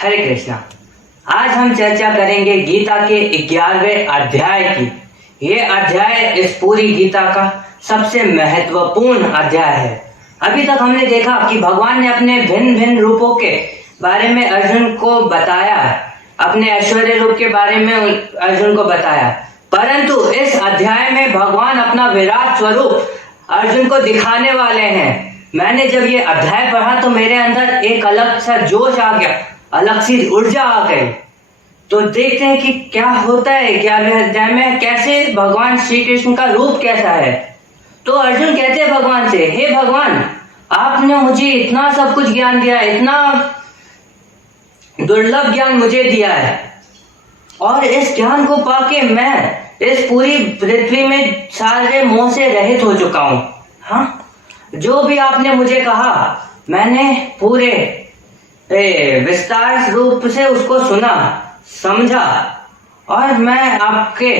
हरे कृष्णा। आज हम चर्चा करेंगे गीता के 11वें अध्याय की। ये अध्याय इस पूरी गीता का सबसे महत्वपूर्ण अध्याय है। अभी तक हमने देखा कि भगवान ने अपने भिन्न भिन्न रूपों के बारे में अर्जुन को बताया, अपने ऐश्वर्य रूप के बारे में अर्जुन को बताया, परंतु इस अध्याय में भगवान अपना विराट स्वरूप अर्जुन को दिखाने वाले हैं। मैंने जब ये अध्याय पढ़ा तो मेरे अंदर एक अलग सा जोश आ गया, अलग सी ऊर्जा आ गई। तो देखते हैं कि क्या होता है 11वें अध्याय में, कैसे भगवान श्री कृष्ण का रूप कैसा है। तो अर्जुन कहते हैं भगवान से, हे भगवान, आपने मुझे इतना सब कुछ ज्ञान दिया है, इतना दुर्लभ ज्ञान मुझे दिया है, और इस ज्ञान को पाके मैं इस पूरी पृथ्वी में सारे मोह से रहित हो चुका हूँ। हाँ, जो भी आपने मुझे कहा मैंने पूरे विस्तार रूप से उसको सुना, समझा, और मैं आपके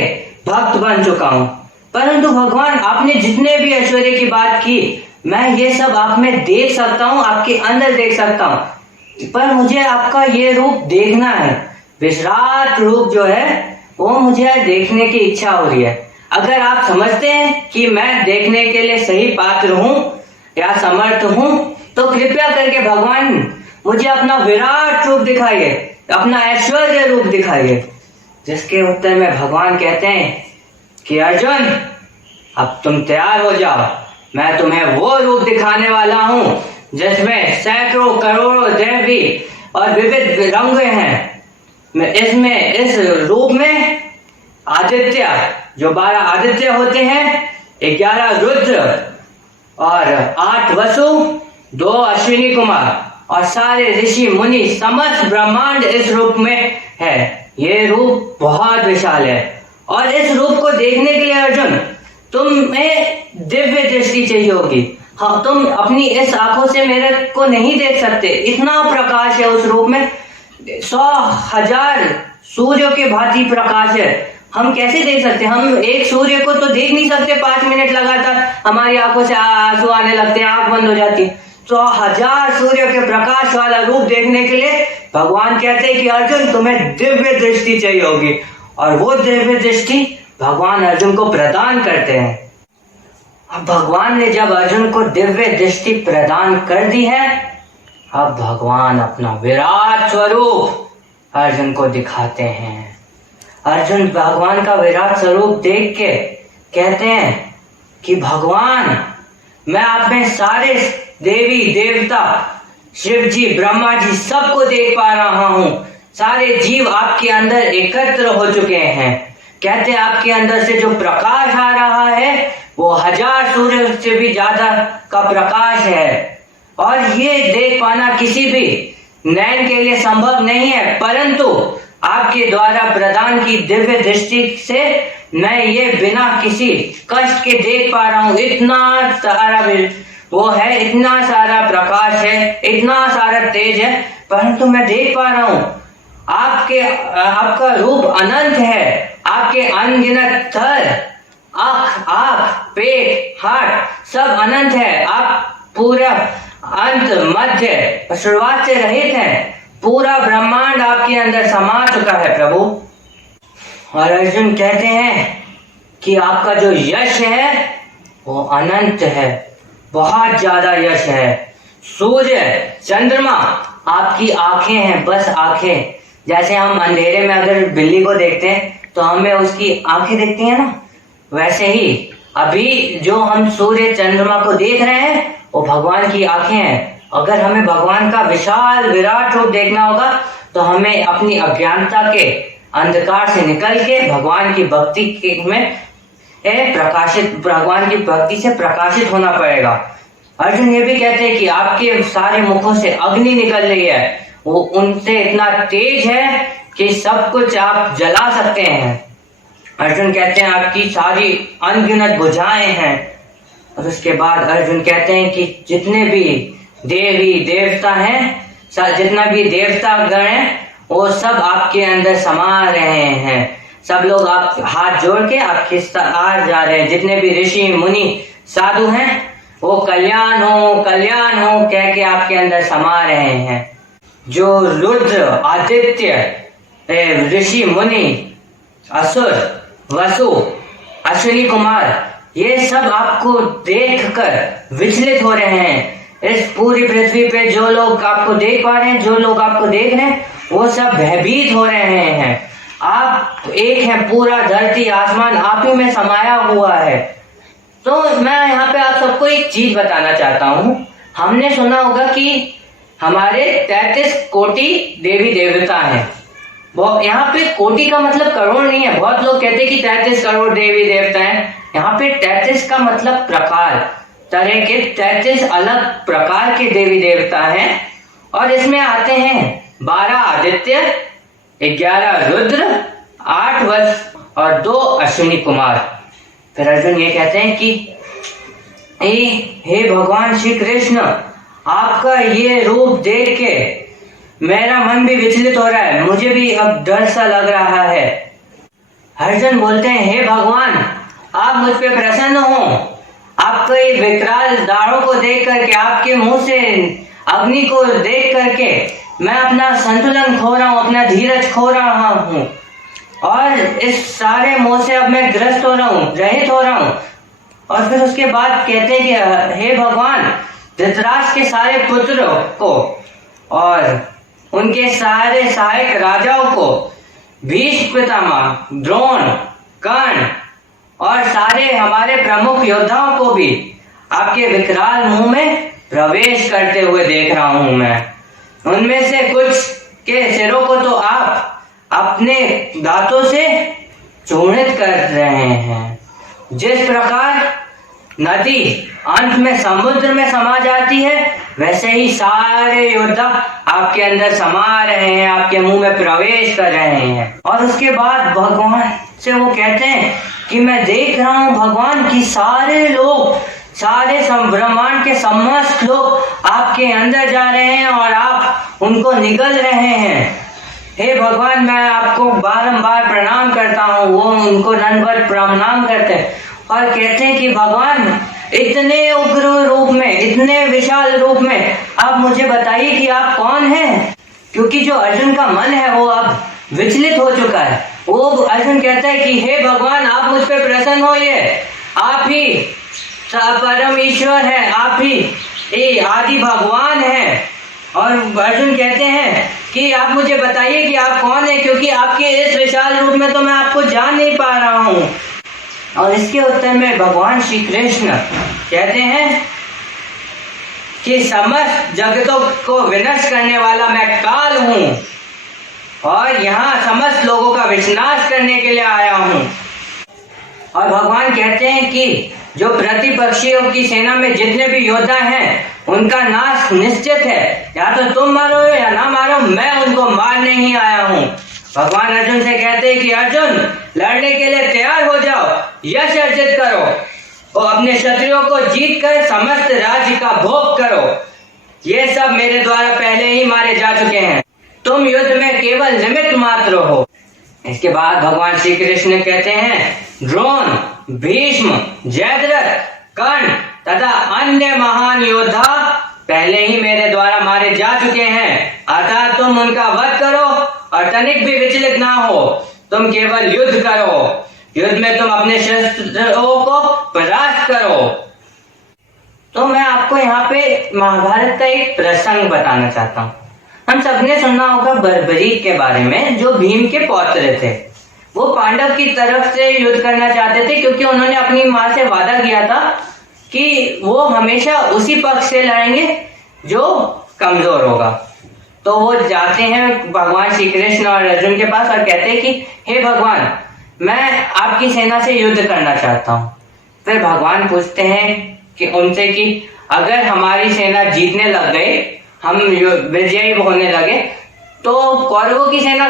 भक्त बन चुका हूँ। परंतु भगवान, आपने जितने भी ऐश्वर्य की बात की, मैं ये सब आप में देख सकता हूँ, आपके अंदर देख सकता हूँ, पर मुझे आपका ये रूप देखना है। विराट रूप जो है वो मुझे देखने की इच्छा हो रही है। अगर आप समझते हैं कि मैं देखने के लिए सही पात्र हूँ या समर्थ हूँ, तो कृपया करके भगवान मुझे अपना विराट रूप दिखाइए, अपना ऐश्वर्य रूप दिखाइए। जिसके उत्तर में भगवान कहते हैं कि अर्जुन, अब तुम तैयार हो जाओ, मैं तुम्हें वो रूप दिखाने वाला हूँ जिसमें सैकड़ों करोड़ों देवी और विविध रंग हैं। इसमें इस रूप में आदित्य, जो 12 आदित्य होते हैं, 11 रुद्र और 8 वसु, 2 अश्विनी कुमार और सारे ऋषि मुनि, समस्त ब्रह्मांड इस रूप में है। ये रूप बहुत विशाल है, और इस रूप को देखने के लिए अर्जुन, तुम्हें दिव्य दृष्टि चाहिए होगी। हाँ, तुम अपनी इस आंखों से मेरे को नहीं देख सकते, इतना प्रकाश है उस रूप में। 100,000 सूर्यों के भांति प्रकाश है। हम कैसे देख सकते हैं? हम एक सूर्य को तो देख नहीं सकते 5 मिनट लगातार, हमारी आंखों से आंसू आने लगते हैं, आंख बंद हो जाती है। 100,000 सूर्य के प्रकाश वाला रूप देखने के लिए भगवान कहते हैं कि अर्जुन, तुम्हें दिव्य दृष्टि चाहिए होगी, और वो दिव्य दृष्टि भगवान अर्जुन को प्रदान करते हैं। अब भगवान ने जब अर्जुन को दिव्य दृष्टि प्रदान कर दी है, अब भगवान अपना विराट स्वरूप अर्जुन को दिखाते हैं। अर्जुन भगवान का विराट स्वरूप देख के कहते हैं कि भगवान, मैं आप में सारे देवी देवता, शिव जी, ब्रह्मा जी, सबको देख पा रहा हूँ। सारे जीव आपके अंदर एकत्र हो चुके हैं। कहते हैं आपके अंदर से जो प्रकाश आ रहा है वो 1000 सूर्य से भी ज्यादा का प्रकाश है, और ये देख पाना किसी भी नयन के लिए संभव नहीं है, परंतु आपके द्वारा प्रदान की दिव्य दृष्टि से मैं ये बिना किसी कष्ट के देख पा रहा हूँ। इतना सारा वो है, इतना सारा प्रकाश है, इतना सारा तेज है, परंतु मैं देख पा रहा हूँ। आपका रूप अनंत है, आपके अनगिनत थर, आँख, पेट, हाथ सब अनंत है। आप पूरा अंत, मध्य, शुरुआत से रहित हैं। पूरा ब्रह्मांड आपके अंदर समा चुका है प्रभु। और अर्जुन कहते हैं कि आपका जो यश है वो अनंत है, बहुत ज्यादा यश है। सूर्य, चंद्रमा आपकी आंखें हैं, बस आंखें। जैसे हम अंधेरे में अगर बिल्ली को देखते हैं तो हमें उसकी आंखें दिखती हैं ना, वैसे ही अभी जो हम सूर्य चंद्रमा को देख रहे हैं वो भगवान की आंखें हैं। अगर हमें भगवान का विशाल विराट रूप देखना होगा तो हमें अपनी अज्ञानता के अंधकार से निकल के भगवान की भक्ति में प्रकाशित, भगवान की भक्ति से प्रकाशित होना पड़ेगा। अर्जुन ये भी कहते हैं कि आपके सारे मुखों से अग्नि निकल रही है, वो उनसे इतना तेज है कि सब कुछ आप जला सकते हैं। अर्जुन कहते हैं आपकी सारी अनगिनत भुजाएं हैं। और उसके बाद अर्जुन कहते हैं कि जितने भी देवी देवता हैं, जितना भी देवता गण हैं, वो सब आपके अंदर समा रहे हैं। सब लोग आप हाथ जोड़ के आपके आ जा रहे हैं। जितने भी ऋषि मुनि साधु हैं वो कल्याण हो कह के आपके अंदर समा रहे हैं। जो रुद्र, आदित्य, ऋषि मुनि, असुर, वसु, अश्विनी कुमार, ये सब आपको देखकर विचलित हो रहे हैं। इस पूरी पृथ्वी पे जो लोग आपको देख पा रहे हैं, जो लोग आपको देख रहे हैं, वो सब भयभीत हो रहे हैं। आप एक हैं, पूरा धरती आसमान आप ही में समाया हुआ है। तो मैं यहाँ पे आप सबको एक चीज बताना चाहता हूँ। हमने सुना होगा कि हमारे 33 कोटि देवी देवता हैं। वो यहाँ पे कोटि का मतलब करोड़ नहीं है। बहुत लोग कहते हैं कि 33 करोड़ देवी देवता हैं। यहाँ पे 33 का मतलब प्रकार, तरह के 33 अलग प्रकार के देवी देवता हैं। और इसमें आते हैं 12 आदित्य, 11 रुद्र, 8 वत्स और 2 अश्विनी कुमार। फिर अर्जुन ये कहते हैं कि हे भगवान श्री कृष्ण, आपका ये रूप देख के मेरा मन भी विचलित हो रहा है, मुझे भी अब डर सा लग रहा है। अर्जुन बोलते हैं, हे भगवान, आप मुझ पे प्रसन्न हो। आपके विकराल दाढ़ों को देख करके, आपके मुंह से अग्नि को देख करके मैं अपना संतुलन खो रहा हूँ, अपना धीरज खो रहा हूँ और इस सारे मोह से अब मैं ग्रस्त हो रहा हूँ, रहित हो रहा हूँ। और फिर उसके बाद कहते हैं कि हे भगवान, धृतराष्ट्र के सारे पुत्रों को और उनके सारे सहायक राजाओं को, भीष्म पितामह, द्रोण, कर्ण और सारे हमारे प्रमुख योद्धाओं को भी आपके विकराल मुंह में प्रवेश करते हुए देख रहा हूं मैं। उनमें से कुछ के सिरों को तो आप अपने दांतों से चूर्णित कर रहे हैं। जिस प्रकार नदी अंत में समुद्र में समा जाती है, वैसे ही सारे योद्धा आपके अंदर समा रहे हैं, आपके मुंह में प्रवेश कर रहे हैं। और उसके बाद भगवान से वो कहते हैं कि मैं देख रहा हूं भगवान कि सारे लोग, सारे ब्रह्मांड के समस्त लोग आपके अंदर जा रहे हैं और आप उनको निगल रहे हैं। हे भगवान, मैं आपको बारंबार प्रणाम करता हूँ। वो उनको दंडवत प्रणाम करते हैं और कहते हैं कि भगवान, इतने उग्र रूप में, इतने विशाल रूप में आप मुझे बताइए कि आप कौन हैं। क्योंकि जो अर्जुन का मन है वो अब विचलित हो चुका है। वो अर्जुन कहता है कि हे भगवान, आप मुझ पे प्रसन्न होइए, आप ही परम ईश्वर है, आप ही आदि भगवान है। और अर्जुन कहते हैं कि आप मुझे बताइए कि आप कौन है, क्योंकि आपके इस विशाल रूप में तो मैं आपको जान नहीं पा रहा हूँ। और इसके उत्तर में भगवान श्री कृष्ण कहते हैं कि समस्त जगतों को विनष्ट करने वाला मैं काल हूँ और यहाँ समस्त लोगों का विनाश करने के लिए आया हूँ। और भगवान कहते हैं कि जो प्रतिपक्षियों की सेना में जितने भी योद्धा हैं, उनका नाश निश्चित है। या तो तुम मारो या ना मारो, मैं उनको मारने ही आया हूँ। भगवान अर्जुन से कहते हैं कि अर्जुन, लड़ने के लिए तैयार हो जाओ, यश अर्जित करो और अपने शत्रुओं को जीत कर समस्त राज्य का भोग करो। ये सब मेरे द्वारा पहले ही मारे जा चुके हैं, तुम युद्ध में केवल निमित्त मात्र हो। इसके बाद भगवान श्री कृष्ण कहते हैं, द्रोण, भीष्म, जयद्रथ, कर्ण तथा अन्य महान योद्धा पहले ही मेरे द्वारा मारे जा चुके हैं, अतः तुम उनका वध करो और तनिक भी विचलित ना हो। तुम केवल युद्ध करो, युद्ध में तुम अपने शस्त्रों को परास्त करो। तो मैं आपको यहाँ पे महाभारत का एक प्रसंग बताना चाहता हूँ। हम सबने सुना होगा बर्बरीक के बारे में, जो भीम के पौत्र थे। वो पांडव की तरफ से युद्ध करना चाहते थे, क्योंकि उन्होंने अपनी माँ से वादा किया था कि वो हमेशा उसी पक्ष से लड़ेंगे जो कमजोर होगा। तो वो जाते हैं भगवान श्री कृष्ण और अर्जुन के पास और कहते हैं कि हे भगवान, मैं आपकी सेना से युद्ध करना चाहता हूँ। फिर भगवान पूछते हैं कि उनसे कि अगर हमारी सेना जीतने लग गई, हम विजयी होने लगे, तो कौरवों की सेना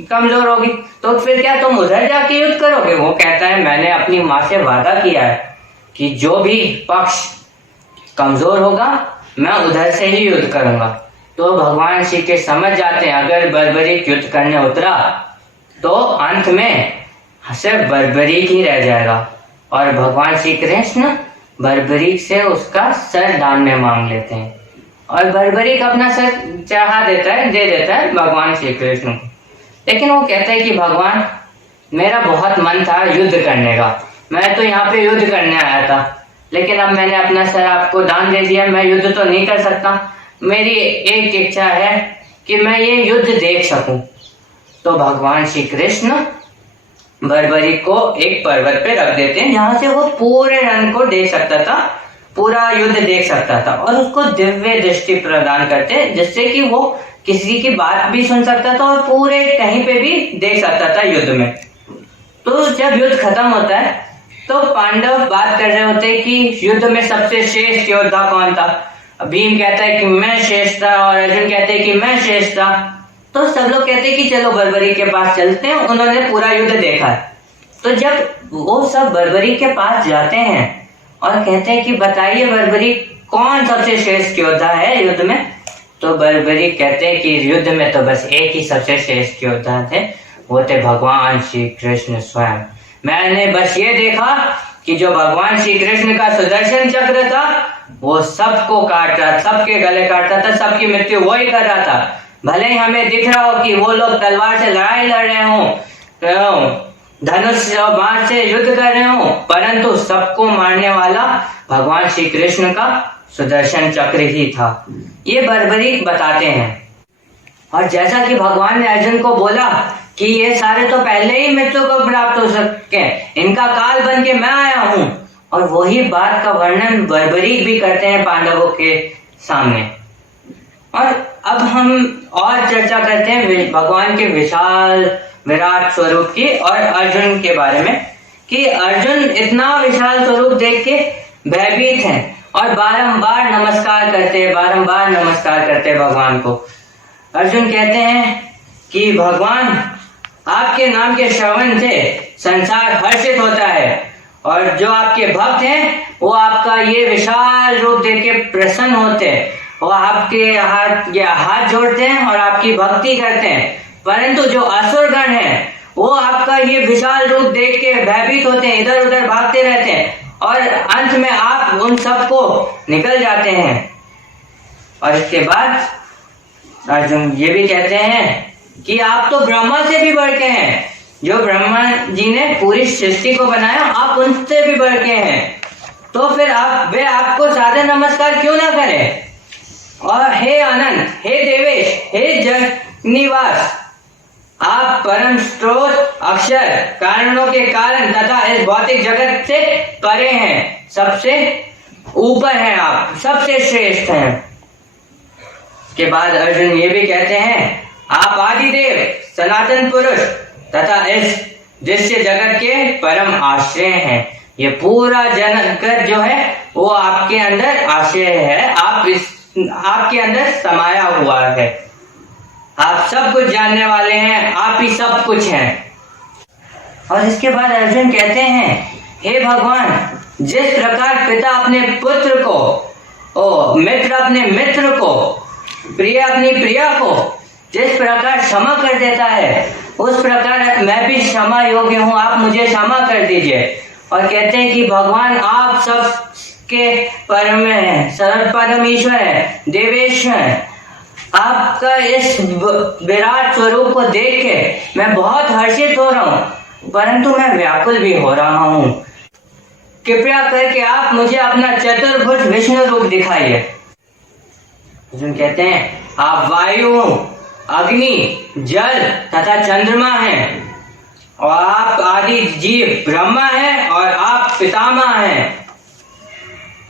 कमजोर होगी, तो फिर क्या तुम उधर जाके युद्ध करोगे? वो कहता है, मैंने अपनी माँ से वादा किया है कि जो भी पक्ष कमजोर होगा मैं उधर से ही युद्ध करूंगा। तो भगवान श्री कृष्ण समझ जाते हैं, अगर बर्बरीक युद्ध करने उतरा तो अंत में सिर्फ बर्बरीक ही रह जाएगा। और भगवान श्री कृष्ण बर्बरीक से उसका सर दान में मांग लेते हैं और बर्बरीक अपना सर चढ़ा देता है, दे देता है भगवान श्री कृष्ण को। लेकिन वो कहता है कि भगवान, मेरा बहुत मन था युद्ध करने का, मैं तो यहाँ पे युद्ध करने आया था, लेकिन अब मैंने अपना सर आपको दान दे दिया, मैं युद्ध तो नहीं कर सकता, मेरी एक इच्छा है कि मैं ये युद्ध देख सकूं। तो भगवान श्री कृष्ण बर्बरीक को एक पर्वत पे रख देते हैं, जहां से वो पूरे रण को देख सकता था, पूरा युद्ध देख सकता था, और उसको दिव्य दृष्टि प्रदान करते हैं, जिससे कि वो किसी की बात भी सुन सकता था और पूरे कहीं पे भी देख सकता था युद्ध में। तो जब युद्ध खत्म होता है तो पांडव बात कर रहे होते हैं कि युद्ध में सबसे श्रेष्ठ योद्धा कौन था। भीम कहता है कि मैं श्रेष्ठ था, और अर्जुन कहते हैं कि मैं श्रेष्ठ था। तो सब लोग कहते हैं कि चलो बर्बरीक के पास चलते हैं, उन्होंने पूरा युद्ध देखा है। तो जब वो सब बर्बरीक के पास जाते हैं और कहते हैं कि बताइए बर्बरीक, कौन सबसे श्रेष्ठ योद्धा है युद्ध में। तो बर्बरीक कहते हैं कि युद्ध में तो बस एक ही सबसे श्रेष्ठ योद्धा थे, वो थे भगवान श्री कृष्ण स्वयं। मैंने बस ये देखा कि जो भगवान श्री कृष्ण का सुदर्शन चक्र था वो सबको काट रहा, सबके गले काटता था, सबकी मृत्यु वो ही कर रहा था। भले ही हमें दिख रहा हो कि वो लोग तलवार से लड़ाई लड़ रहे हों, धनुष और बाण से युद्ध कर रहे हों, परंतु सबको मारने वाला भगवान श्री कृष्ण का सुदर्शन चक्र ही था। ये बर्बरीक बताते हैं। और जैसा कि भगवान ने अर्जुन को बोला कि ये सारे तो पहले ही मृत्यु को प्राप्त हो सके, इनका काल बन के मैं आया हूं, और वही बात का वर्णन बर्बरीक भी करते हैं पांडवों के सामने। और अब हम और चर्चा करते हैं भगवान के विशाल विराट स्वरूप की और अर्जुन के बारे में, कि अर्जुन इतना विशाल स्वरूप देख के भयभीत हैं और बारंबार नमस्कार करते हैं भगवान को। अर्जुन कहते हैं कि भगवान, आपके नाम के श्रवण से संसार हर्षित होता है, और जो आपके भक्त हैं वो आपका ये विशाल रूप देख के प्रसन्न होते हैं, वो आपके हाथ जोड़ते हैं और आपकी भक्ति करते हैं। परंतु जो असुरगण हैं वो आपका ये विशाल रूप देख के भयभीत होते हैं, इधर उधर भागते रहते हैं, और अंत में आप उन सबको निकल जाते हैं। और इसके बाद अर्जुन ये भी कहते हैं कि आप तो ब्रह्मा से भी बढ़ के हैं, जो ब्रह्मा जी ने पूरी सृष्टि को बनाया, आप उनसे भी बढ़ के हैं, तो फिर वे आपको सादर नमस्कार क्यों ना करें। और हे अनंत, हे देवेश, हे जगनिवास, आप परम स्रोत, अक्षर, कारणों के कारण तथा इस भौतिक जगत से परे हैं, सबसे ऊपर हैं, आप सबसे श्रेष्ठ हैं। के बाद अर्जुन ये भी कहते हैं, आप आदिदेव, सनातन पुरुष तथा इस दृश्य जगत के परम आश्रय हैं। ये पूरा जगत जो है वो आपके अंदर आश्रय है, आपके अंदर समाया हुआ है, आप सब कुछ जानने वाले हैं, आप ही सब कुछ हैं। और इसके बाद अर्जुन कहते हैं, हे भगवान, जिस प्रकार पिता अपने पुत्र को, मित्र अपने मित्र को, प्रिय अपनी प्रिया को जिस प्रकार क्षमा कर देता है, उस प्रकार मैं भी क्षमा योग्य हूँ, आप मुझे क्षमा कर दीजिए। और कहते हैं कि भगवान आप सबके परम में हैं, सर्व परम ईश्वर है, देवेश है। आपका इस विराट स्वरूप को देख के मैं बहुत हर्षित हो रहा हूँ, परंतु मैं व्याकुल भी हो रहा हूँ। कृपया करके आप मुझे अपना चतुर्भुज विष्णु रूप दिखाइए। अर्जुन कहते हैं, आप वायु, अग्नि, जल तथा चंद्रमा हैं, और आप आदि जीव ब्रह्मा हैं, और आप पितामह हैं।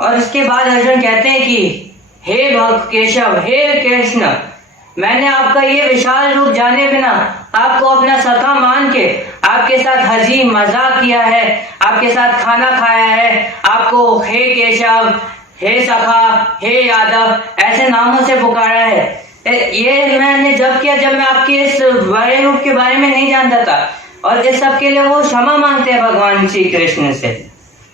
और इसके बाद अर्जुन कहते हैं कि हे भक्त केशव, हे कृष्ण, मैंने आपका ये विशाल रूप जाने बिना आपको अपना सखा मान के आपके साथ हंसी मजाक किया है, आपके साथ खाना खाया है, आपको हे केशव, हे सखा, हे यादव ऐसे नामों से पुकारा है। ये मैंने जब किया जब मैं आपके इस बड़े रूप के बारे में नहीं जानता था, और इस सब के लिए वो क्षमा मांगते हैं भगवान श्री कृष्ण से।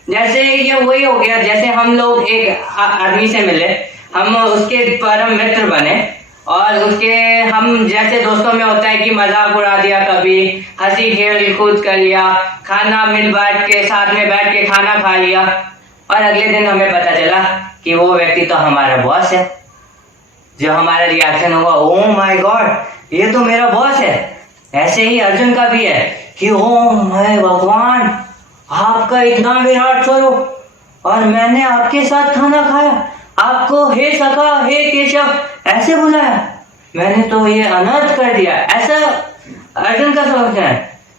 जैसे ये वही हो गया, जैसे हम लोग एक आदमी से मिले, हम उसके परम मित्र बने, और उसके हम जैसे दोस्तों में होता है कि मजाक उड़ा दिया, कभी हंसी खेल कूद कर लिया, खाना मिल बैठ के साथ में बैठ के खाना खा लिया, और अगले दिन हमें पता चला कि वो व्यक्ति तो हमारा बॉस है। जो हमारा रिएक्शन हुआ, ओ माय गॉड, ये तो मेरा बॉस है। ऐसे ही अर्जुन का भी है कि ओ माय भगवान, आपका इतना विराट स्वरूप, और मैंने आपके साथ खाना खाया, आपको हे सखा हे केशव ऐसे बुलाया, मैंने तो ये अनर्थ कर दिया। ऐसा अर्जुन का सोचना है।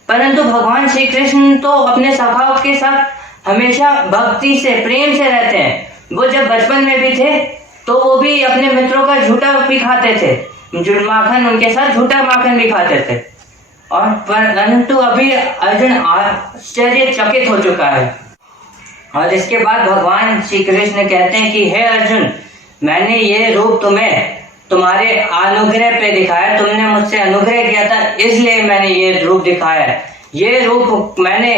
परंतु भगवान श्री कृष्ण तो अपने सखाओं के साथ हमेशा भक्ति से, प्रेम से रहते हैं। वो जब बचपन में भी थे तो वो भी अपने मित्रों का झूठा भी खाते थे, माखन, उनके साथ झूठा माखन भी खाते थे। और परंतु अभी अर्जुन आश्चर्यचकित हो चुका है। और इसके बाद भगवान श्री कृष्ण कहते हैं कि हे अर्जुन, मैंने ये रूप तुम्हें तुम्हारे अनुग्रह पे दिखाया, तुमने मुझसे अनुग्रह किया था, इसलिए मैंने ये रूप दिखाया। ये रूप मैंने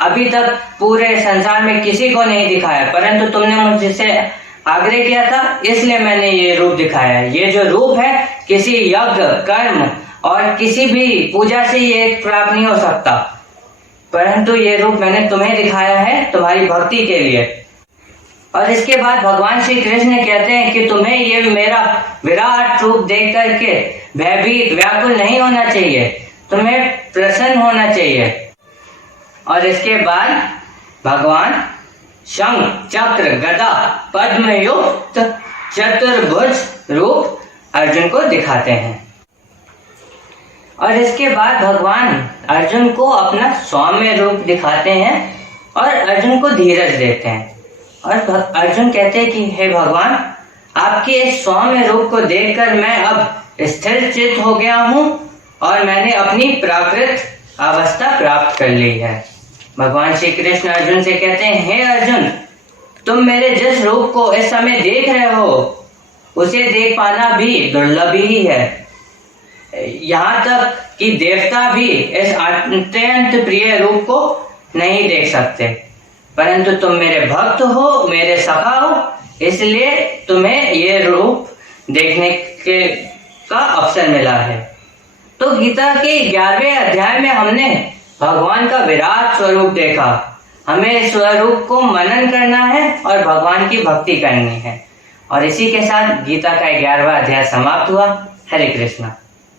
अभी तक पूरे संसार में किसी को नहीं दिखाया, परंतु तुमने मुझसे आग्रह किया था, इसलिए मैंने ये रूप दिखाया। ये जो रूप है किसी यज्ञ, कर्म और किसी भी पूजा से ये प्राप्त नहीं हो सकता, परंतु ये रूप मैंने तुम्हें दिखाया है तुम्हारी भक्ति के लिए। और इसके बाद भगवान श्री कृष्ण कहते हैं कि तुम्हें ये मेरा विराट रूप देख करके भयभीत, व्याकुल नहीं होना चाहिए, तुम्हें प्रसन्न होना चाहिए। और इसके बाद भगवान शंख, चक्र, गदा, पद्म युक्त चतुर्भुज रूप अर्जुन को दिखाते हैं। और इसके बाद भगवान अर्जुन को अपना सौम्य रूप दिखाते हैं और अर्जुन को धीरज देते हैं। और अर्जुन कहते हैं कि हे भगवान, आपके इस सौम्य रूप को देखकर मैं अब स्थिर चित्त हो गया हूँ और मैंने अपनी प्राकृत अवस्था प्राप्त कर ली है। भगवान श्री कृष्ण अर्जुन से कहते हैं, हे अर्जुन, तुम मेरे जिस रूप को इस समय देख रहे हो उसे देख पाना भी दुर्लभ ही है। यहाँ तक कि देवता भी इस अत्यंत प्रिय रूप को नहीं देख सकते, परंतु तुम मेरे भक्त हो, मेरे सखा हो, इसलिए तुम्हें ये रूप देखने का अवसर मिला है। तो गीता के 11वें अध्याय में हमने भगवान का विराट स्वरूप देखा। हमें इस स्वरूप को मनन करना है और भगवान की भक्ति करनी है। और इसी के साथ गीता का 11वां अध्याय समाप्त हुआ। हरे कृष्णा।